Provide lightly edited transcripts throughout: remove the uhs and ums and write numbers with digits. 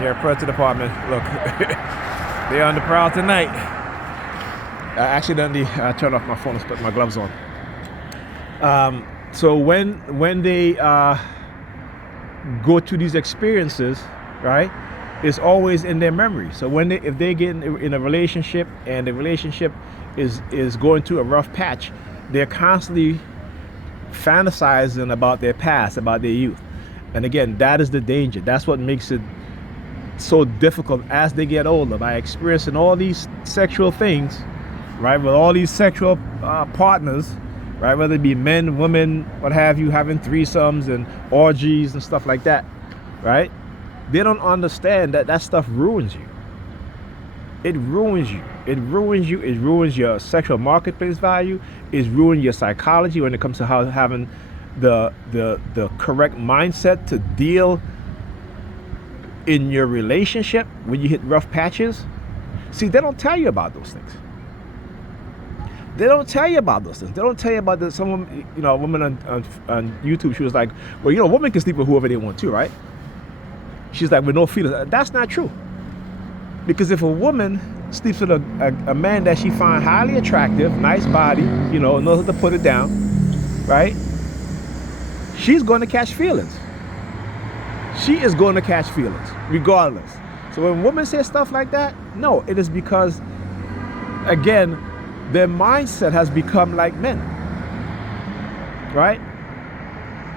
Yeah, Predator Department. Look, they're on the prowl tonight. I accidentally turned off my phone and put my gloves on. So when they go through these experiences, right, it's always in their memory. So if they get in a relationship and the relationship is going through a rough patch, they're constantly fantasizing about their past, about their youth. And again, that is the danger. That's what makes it so difficult as they get older, by experiencing all these sexual things, right, with all these sexual partners, right, whether it be men, women, what have you, having threesomes and orgies and stuff like that, right? They don't understand that that stuff ruins you. It ruins you. It ruins you. It ruins your sexual marketplace value. It ruins your psychology when it comes to how having the correct mindset to deal in your relationship when you hit rough patches. See, they don't tell you about those things. They don't tell you about those things. They don't tell you about this. Someone, a woman on YouTube, she was like, well, a woman can sleep with whoever they want to, right? She's like, with no feelings. That's not true. Because if a woman sleeps with a man that she finds highly attractive, nice body, knows how to put it down, right? She's going to catch feelings. She is going to catch feelings, regardless. So when women say stuff like that, no, it is because, again, their mindset has become like men, right?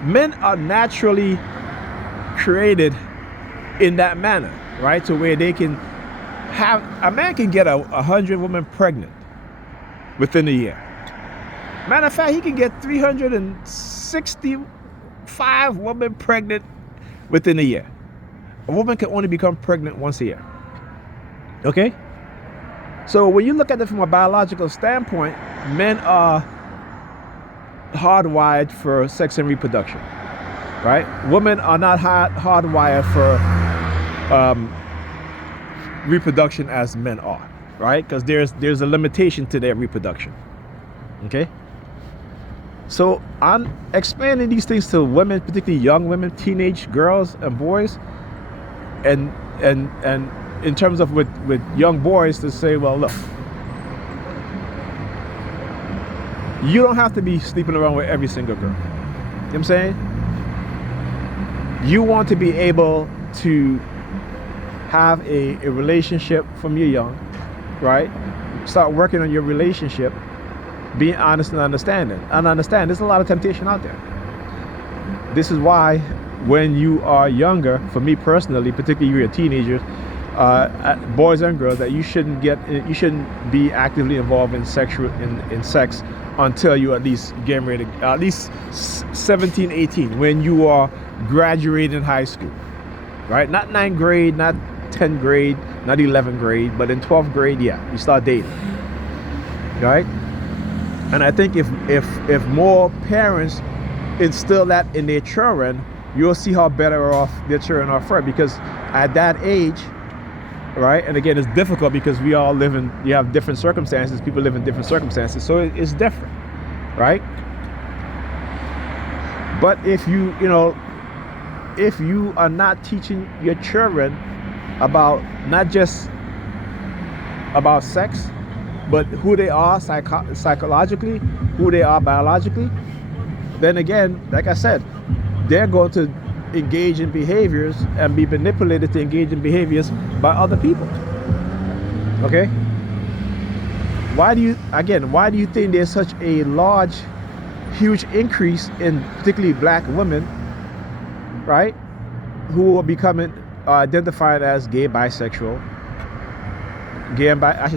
Men are naturally created in that manner, right? To where they can have, a man can get 100 women pregnant within a year. Matter of fact, he can get 365 women pregnant within a year. A woman can only become pregnant once a year. Okay? So when you look at it from a biological standpoint, men are hardwired for sex and reproduction, right? Women are not hardwired for reproduction as men are, right? Because there's a limitation to their reproduction. Okay? So I'm explaining these things to women, particularly young women, teenage girls and boys, and in terms of with young boys, to say, well, look, you don't have to be sleeping around with every single girl. You know what I'm saying? You want to be able to have a relationship from you're young, right? Start working on your relationship, being honest and understanding. And understand there's a lot of temptation out there. This is why when you are younger, for me personally, particularly you're a teenager, boys and girls, that you shouldn't be actively involved in sex until you at least getting ready, at least 17, 18, when you are graduating high school, right? Not 9th grade, not 10th grade, not 11th grade, but in 12th grade, yeah, you start dating, right? And I think if more parents instill that in their children, you'll see how better off their children are for it. Because at that age, right, and again, it's difficult because you have different circumstances, people live in different circumstances, so it's different, right? But if you are not teaching your children about not just about sex, but who they are psychologically, who they are biologically, then again, like I said, they're going to engage in behaviors and be manipulated to engage in behaviors by other people. Okay? Why do you think there's such a huge increase in particularly black women, right, who are becoming identified as gay, bisexual, I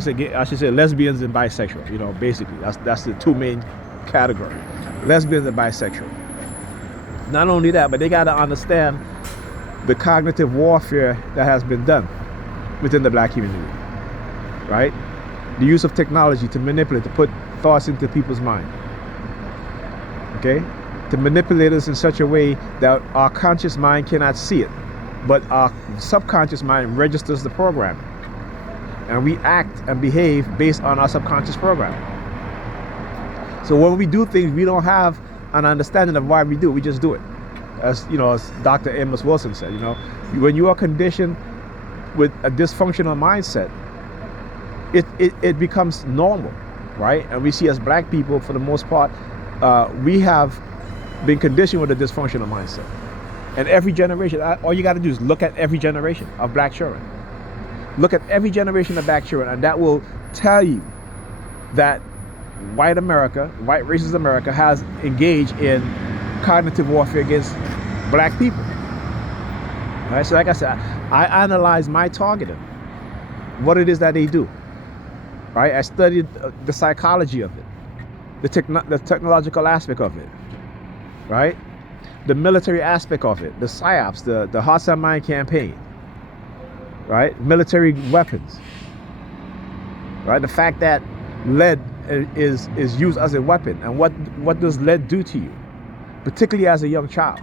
should say lesbians and bisexual. Basically that's the two main categories: lesbians and bisexual. Not only that, but they got to understand the cognitive warfare that has been done within the black community, right? The use of technology to manipulate, to put thoughts into people's mind, okay? To manipulate us in such a way that our conscious mind cannot see it, but our subconscious mind registers the programming. And we act and behave based on our subconscious programming. So when we do things, we don't have an understanding of why we do it. We just do it. As Dr. Amos Wilson said, when you are conditioned with a dysfunctional mindset, it becomes normal, right? And we see as black people, for the most part, we have been conditioned with a dysfunctional mindset. And every generation, all you got to do is look at every generation of black children. Look at every generation of black children, and that will tell you that white racist America has engaged in cognitive warfare against black people. All right, so like I said, I analyze my targeting, what it is that they do. Right, I studied the psychology of it, the technological aspect of it, right, the military aspect of it, the psyops, the Hearts and Mind campaign, right, military weapons, right, the fact that lead is used as a weapon, and what does lead do to you, particularly as a young child,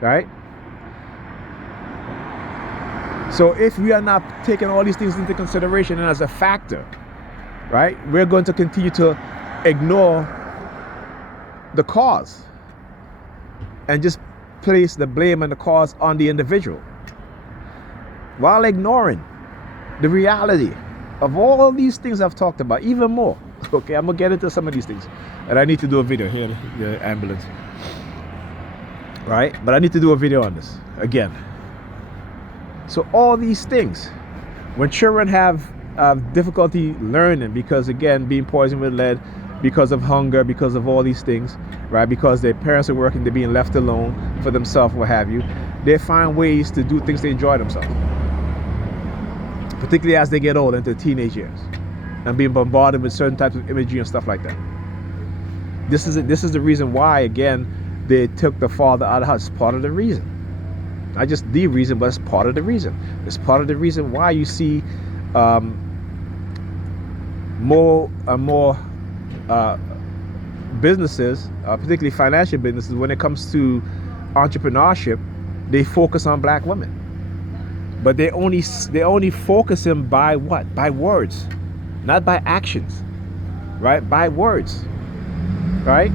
right? So if we are not taking all these things into consideration and as a factor, right, we're going to continue to ignore the cause and just place the blame and the cause on the individual, while ignoring the reality of all these things I've talked about, even more. Okay, I'm gonna get into some of these things, and I need to do a video here, the ambulance, right? But I need to do a video on this again. So all these things, when children have difficulty learning because, again, being poisoned with lead, because of hunger, because of all these things, right? Because their parents are working, they're being left alone for themselves, what have you. They find ways to do things to enjoy themselves, particularly as they get older into teenage years and being bombarded with certain types of imagery and stuff like that. This is the reason why, again, they took the father out of the house. It's part of the reason. Not just the reason, but it's part of the reason. It's part of the reason why you see more and more businesses, particularly financial businesses, when it comes to entrepreneurship, they focus on black women. But they only focus them by what? By words, not by actions, right? By words, right?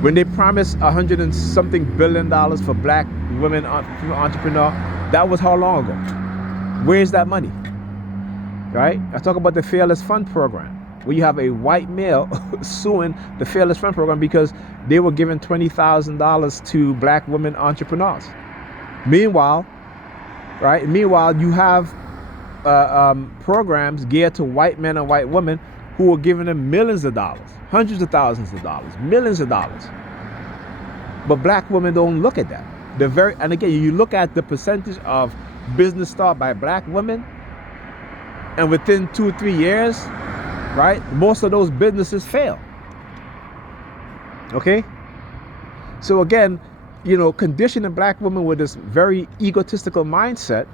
When they promised $100 and something billion for black women entrepreneur, that was how long ago? Where's that money? Right? I talk about the Fearless Fund program, where you have a white male suing the Fearless Fund program because they were giving $20,000 to black women entrepreneurs. Meanwhile, right? Meanwhile, you have programs geared to white men and white women who are giving them millions of dollars, hundreds of thousands of dollars, millions of dollars. But black women don't look at that. And again, you look at the percentage of business started by black women, and within 2 or 3 years, right, most of those businesses fail. Okay? So again, you know, conditioning black women with this very egotistical mindset,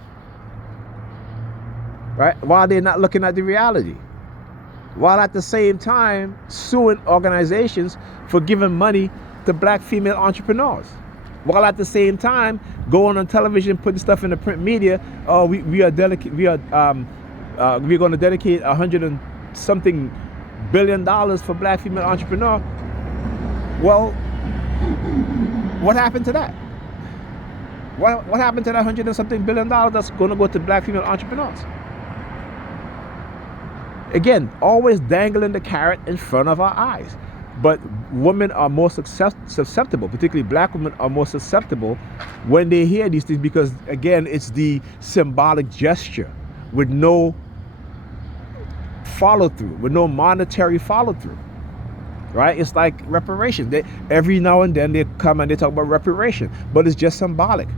right, while they're not looking at the reality, while at the same time suing organizations for giving money to black female entrepreneurs, while at the same time going on television, putting stuff in the print media. Oh, we're going to dedicate $100 and something billion for black female entrepreneur. Well, what happened to that? What happened to that $100 and something billion that's going to go to black female entrepreneurs? Again, always dangling the carrot in front of our eyes. But women are more susceptible, particularly black women are more susceptible when they hear these things, because, again, it's the symbolic gesture with no follow-through, with no monetary follow-through, right? It's like reparation. Every now and then they come and they talk about reparation, but it's just symbolic,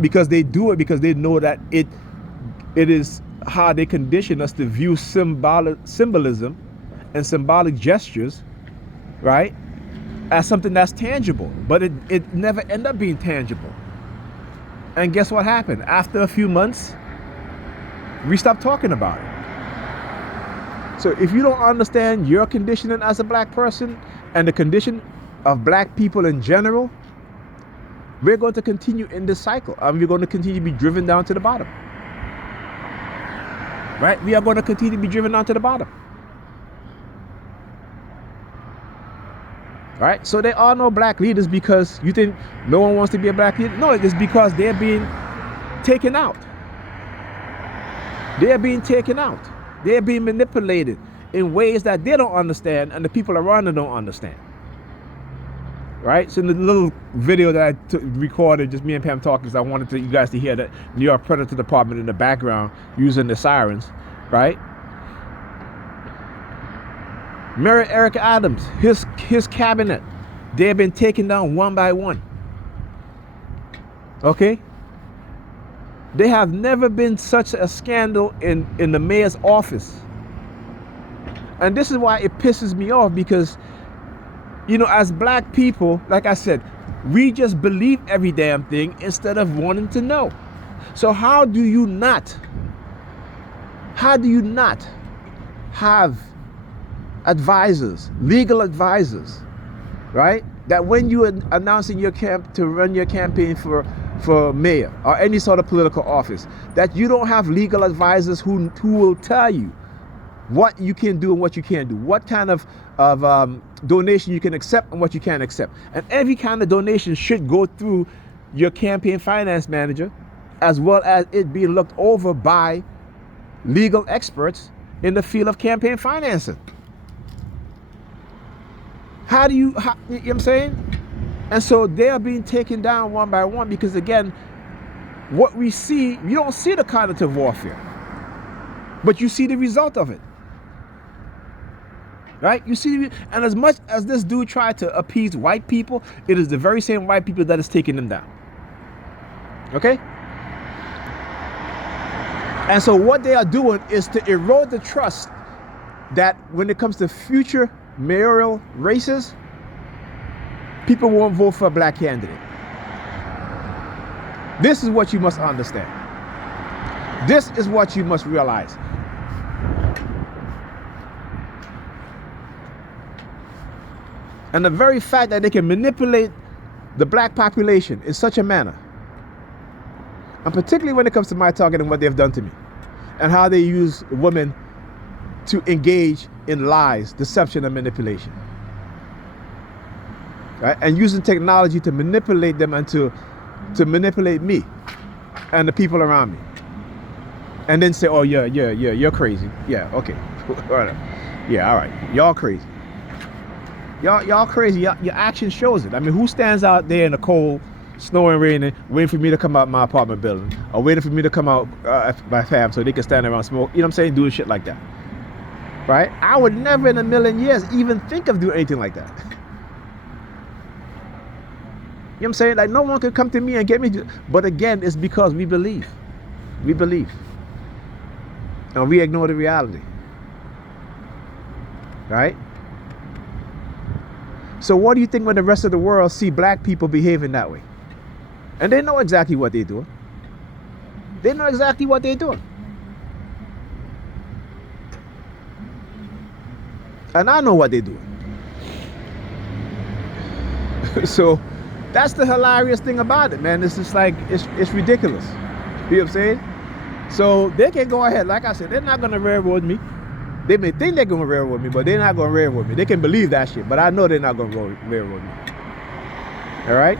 because they do it because they know that it is how they condition us to view symbolism and symbolic gestures, right, as something that's tangible. But it never ended up being tangible. And guess what happened? After a few months, we stopped talking about it. So if you don't understand your conditioning as a black person and the condition of black people in general, we're going to continue in this cycle, and we're going to continue to be driven down to the bottom. Right? We are going to continue to be driven down to the bottom. Right? So there are no black leaders because you think no one wants to be a black leader. No, it's because they're being taken out. They're being taken out. They're being manipulated in ways that they don't understand and the people around them don't understand. Right? So in the little video that I recorded, just me and Pam talking, because I wanted you guys to hear that New York Predator Department in the background using the sirens, right? Mayor Eric Adams, his cabinet, they've been taken down one by one. Okay? There have never been such a scandal in the mayor's office. And this is why it pisses me off, because, you know, as black people, like I said, we just believe every damn thing instead of wanting to know. So how do you not have advisors, legal advisors, right? That when you are announcing your to run your campaign for mayor or any sort of political office, that you don't have legal advisors who will tell you what you can do and what you can't do, what kind of donation you can accept and what you can't accept. And every kind of donation should go through your campaign finance manager, as well as it being looked over by legal experts in the field of campaign financing. You know what I'm saying? And so they are being taken down one by one because, again, what we see, you don't see the cognitive warfare, but you see the result of it. Right? You see, and as much as this dude tried to appease white people, it is the very same white people that is taking them down. Okay? And so what they are doing is to erode the trust that when it comes to future mayoral races, people won't vote for a black candidate. This is what you must understand. This is what you must realize. And the very fact that they can manipulate the black population in such a manner, and particularly when it comes to my target and what they've done to me, and how they use women to engage in lies, deception, and manipulation. Right? And using technology to manipulate them and to manipulate me and the people around me. And then say, oh, yeah, you're crazy. Yeah, okay. Yeah, all right. Y'all crazy. Y'all crazy. Your action shows it. I mean, who stands out there in the cold, snow and rain, waiting for me to come out my apartment building, or waiting for me to come out my fam so they can stand around smoke? You know what I'm saying? Doing shit like that. Right? I would never in a million years even think of doing anything like that. You know what I'm saying? Like, no one could come to me and get me to, but again, it's because we believe. We believe. And we ignore the reality. Right? So what do you think when the rest of the world see black people behaving that way? And they know exactly what they're doing. They know exactly what they're doing. And I know what they're doing. So that's the hilarious thing about it, man. It's just like, it's ridiculous. You know what I'm saying? So they can go ahead. Like I said, they're not going to railroad me. They may think they're going to railroad me, but they're not going to railroad me. They can believe that shit, but I know they're not going to railroad me. All right?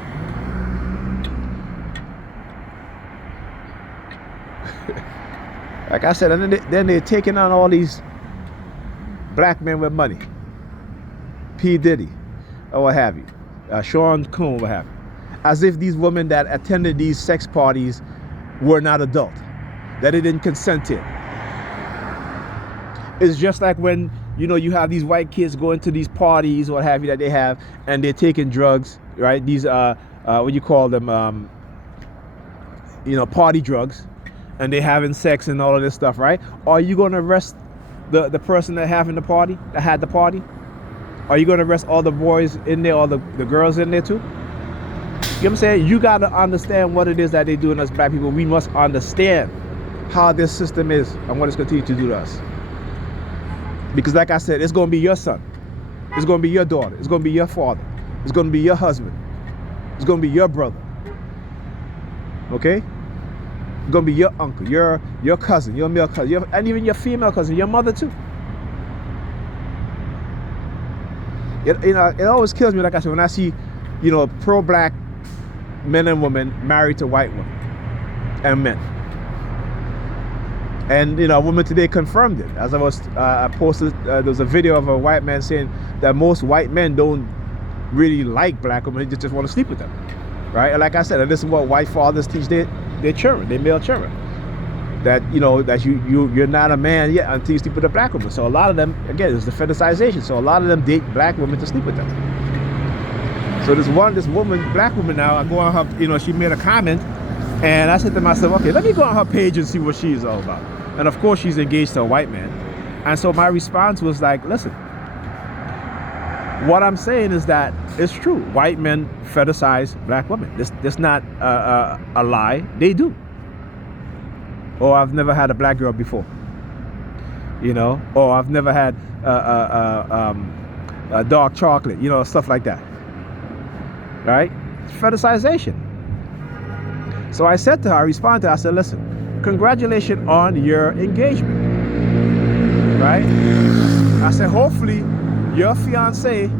Like I said, and then they're taking on all these black men with money. P. Diddy, or what have you. Sean Combs, what have you. As if these women that attended these sex parties were not adult, that they didn't consent to it. It's just like when, you know, you have these white kids going to these parties, what have you, that they have, and they're taking drugs, right? These, what you call them, you know, party drugs, and they're having sex and all of this stuff, right? Are you going to arrest the person that had the party? Are you going to arrest all the boys in there, all the girls in there too? You know what I'm saying? You got to understand what it is that they do in us black people. We must understand how this system is and what it's continuing to do to us. Because like I said, it's going to be your son. It's going to be your daughter. It's going to be your father. It's going to be your husband. It's going to be your brother. Okay? It's going to be your uncle, your cousin, your male cousin, and even your female cousin, your mother too. It always kills me, like I said, when I see, you know, pro-black men and women married to white women. and men. And a woman today confirmed it. As I posted, there was a video of a white man saying that most white men don't really like black women; they just want to sleep with them, right? And like I said, and this is what white fathers teach their children, their male children, that that you're not a man yet until you sleep with a black woman. So a lot of them, again, it's the fetishization. So a lot of them date black women to sleep with them. So this woman, black woman now, I go on her, she made a comment, and I said to myself, okay, let me go on her page and see what she's all about. And of course, she's engaged to a white man. And so my response was like, listen, what I'm saying is that it's true. White men fetishize black women. This not a lie. They do. Or I've never had a black girl before. Or I've never had a dark chocolate, stuff like that. Right? It's fetishization. So I said to her, I responded to her, I said, listen, congratulations on your engagement. Right? I said, hopefully your fiance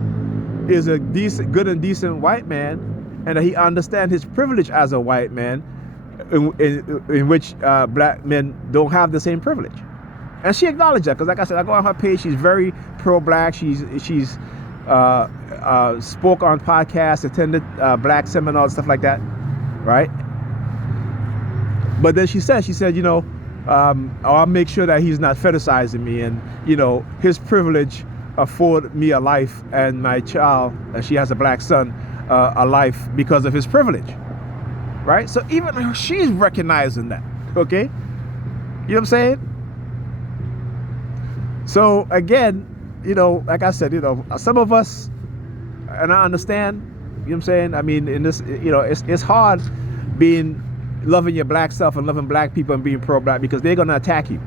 is a good and decent white man, and that he understands his privilege as a white man, in which black men don't have the same privilege. And she acknowledged that, because like I said, I go on her page, she's very pro-black. She's spoke on podcasts, attended black seminars, stuff like that, right? But then she said, I'll make sure that he's not fetishizing me, and his privilege afford me a life, and my child, and she has a black son, a life because of his privilege, right? So even she's recognizing that, okay? You know what I'm saying? So again, like I said, some of us, and I understand, you know what I'm saying? I mean, in this, it's hard loving your black self and loving black people and being pro-black, because they're going to attack you.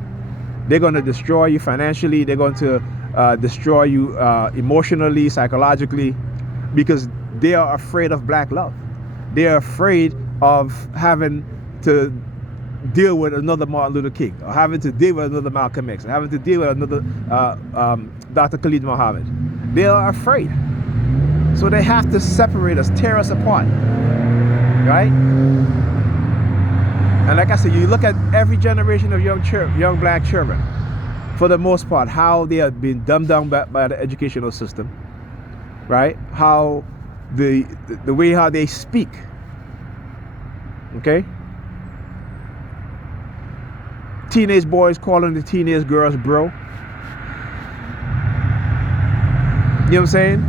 They're going to destroy you financially. They're going to destroy you emotionally, psychologically, because they are afraid of black love. They are afraid of having to deal with another Martin Luther King, or having to deal with another Malcolm X, or having to deal with another Dr. Khalid Muhammad. They are afraid. So they have to separate us, tear us apart, right? And like I said, you look at every generation of young black children, for the most part, how they have been dumbed down by the educational system, right? How the way how they speak, okay? Teenage boys calling the teenage girls bro. You know what I'm saying?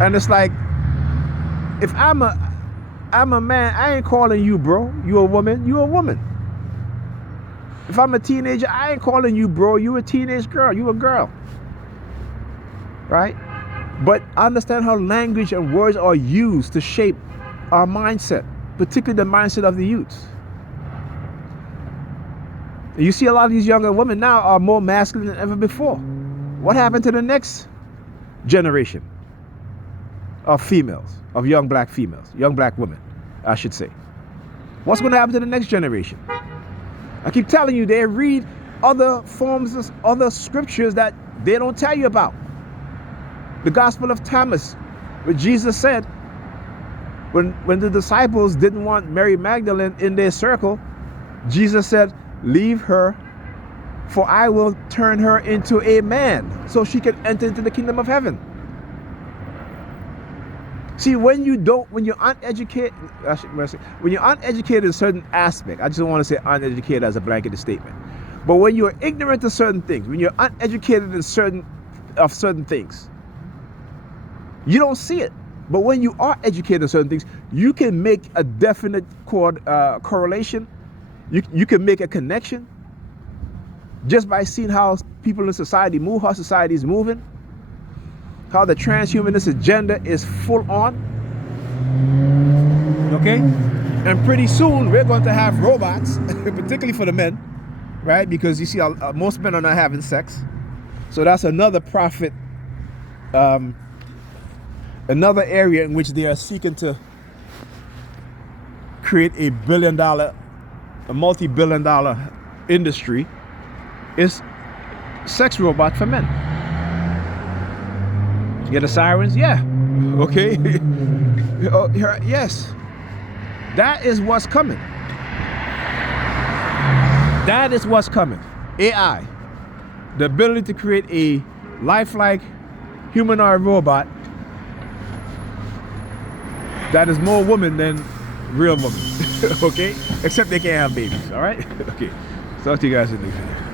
And it's like, if I'm a man, I ain't calling you bro. You a woman, you a woman. If I'm a teenager, I ain't calling you bro. You a teenage girl, you a girl. Right? But understand how language and words are used to shape our mindset, particularly the mindset of the youth. You see a lot of these younger women now are more masculine than ever before. What happened to the next generation of females, of young black females, young black women, I should say? What's going to happen to the next generation? I keep telling you, they read other forms, other scriptures that they don't tell you about. The Gospel of Thomas, where Jesus said, when the disciples didn't want Mary Magdalene in their circle, Jesus said, leave her, for I will turn her into a man, so she can enter into the kingdom of heaven. See, when you're uneducated in a certain aspect, I just don't want to say uneducated as a blanket statement, but when you're ignorant of certain things, when you're uneducated in certain things, you don't see it. But when you are educated in certain things, you can make a definite correlation. You can make a connection just by seeing how people in society move, how society is moving, how the transhumanist agenda is full on. Okay? And pretty soon we're going to have robots, particularly for the men, right? Because you see, most men are not having sex. So that's another profit, another area in which they are seeking to create a multi-billion-dollar industry, is sex robot for men. You hear the sirens? Yeah. Okay. Oh, yes. That is what's coming. That is what's coming. AI. The ability to create a lifelike humanoid robot that is more woman than real woman. Okay? Except they can't have babies. All right? Okay. Talk to you guys in the next video.